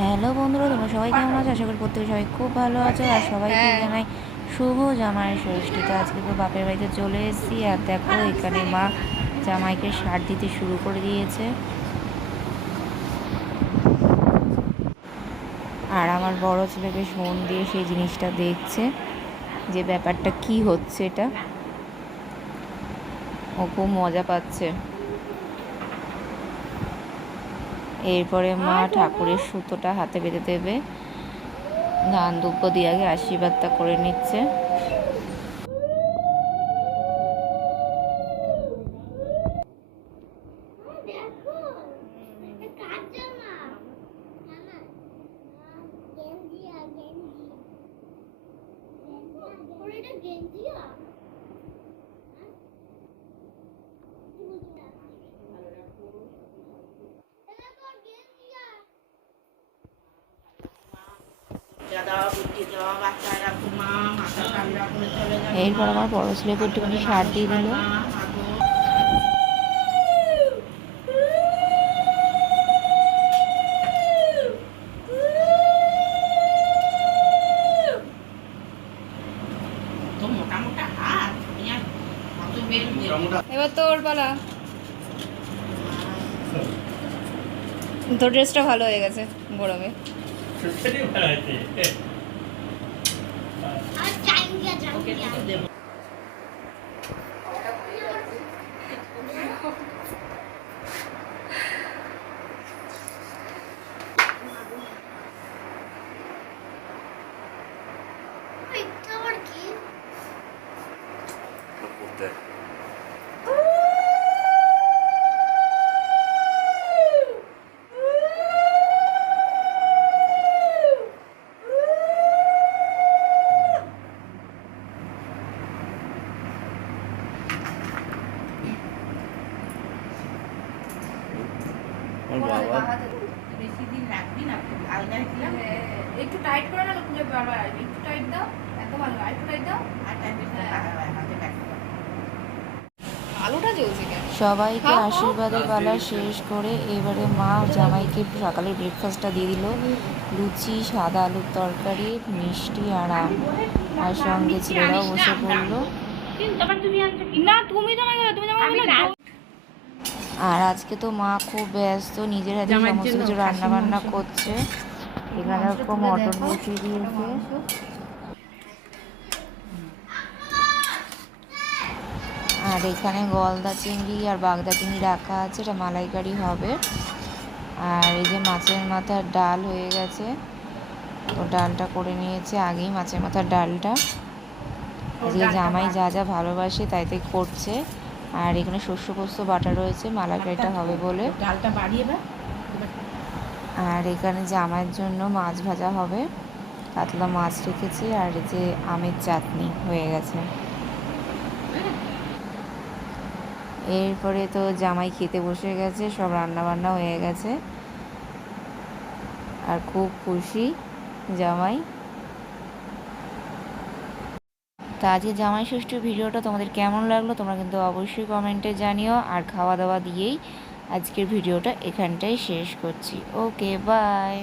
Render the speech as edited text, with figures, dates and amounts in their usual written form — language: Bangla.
হ্যালো বন্ধুরা, তোমরা সবাই কেমন আছো? আশা করি প্রত্যেকে সবাই খুব ভালো আছো। আর সবাইকে জানাই শুভ জামাই ষষ্ঠী। তো আজকে তো বাপের বাড়িতে চলে এসেছি। আর দেখো এখানে মা জামাইকে শাড়ি দিতে শুরু করে দিয়েছে। আর আমার বড় ছেলে বেশ মন দিয়ে সেই জিনিসটা দেখছে যে ব্যাপারটা কি হচ্ছে। এটা ও খুব মজা পাচ্ছে। এরপরে মা ঠাকুরের সুতোটা হাতে বেঁধে দেবে। ধান দুব্য দিয়ে আগে আশীর্বাদটা করে নিচ্ছে। এরপর আমার বড় ছেলেকে একটুখানি শাড়ি দিয়ে দিল। এবার তোর পালা। তোর ড্রেসটা ভালো হয়ে গেছে গরমে। একটু টাইট করে না, খুলে বারবার একটু টাইট দাও। এত ভালো, একটু টাইট দাও। আলুটা জ্বলছে কেন? সবাইকে আশীর্বাদের পালা শেষ করে এবারে মা জামাইকে সকালের ব্রেকফাস্টটা দিয়ে দিল। লুচি, সাদা আলুর তরকারি, মিষ্টি আর আম। আর সঙ্গে ছেলেরাও বসে পড়লো। না, তুমি জামাই করো, তুমি জামাই করো। আর আজকে তো মা খুব ব্যস্ত, নিজের হাতে সমস্ত কিছু রান্না বান্না করছে। এখানে খুব মটন বসিয়ে দিয়েছে। আর এখানে গলদা চিংড়ি আর বাগদা চিংড়ি রাখা আছে, এটা মালাইকারি হবে। আর এই যে মাছের মাথার ডাল হয়ে গেছে, তো ডালটা করে নিয়েছে আগেই মাছের মাথার ডালটা। আজকে জামাই যা যা ভালোবাসে তাই তাই করছে। আর এখানে শস্য পোস্ত বাটা রয়েছে মালাইকারিটা হবে বলে। ডালটা বাড়িয়ে দাও। আর এখানে জামাইয়ের জন্য মাছ ভাজা হবে, কাতলা মাছ রেখেছি। আর এই যে আমের চাটনি হয়ে গেছে। এরপরে তো জামাই খেতে বসে গেছে, সব রান্না বান্না হয়ে গেছে। আর খুব খুশি জামাই। তা আজকে জামাই ষষ্ঠীর ভিডিওটা তোমাদের কেমন লাগলো তোমরা কিন্তু অবশ্যই কমেন্টে জানিও। আর খাওয়া দাওয়া দিয়েই আজকের ভিডিওটা এখানটাই শেষ করছি। ওকে, বাই।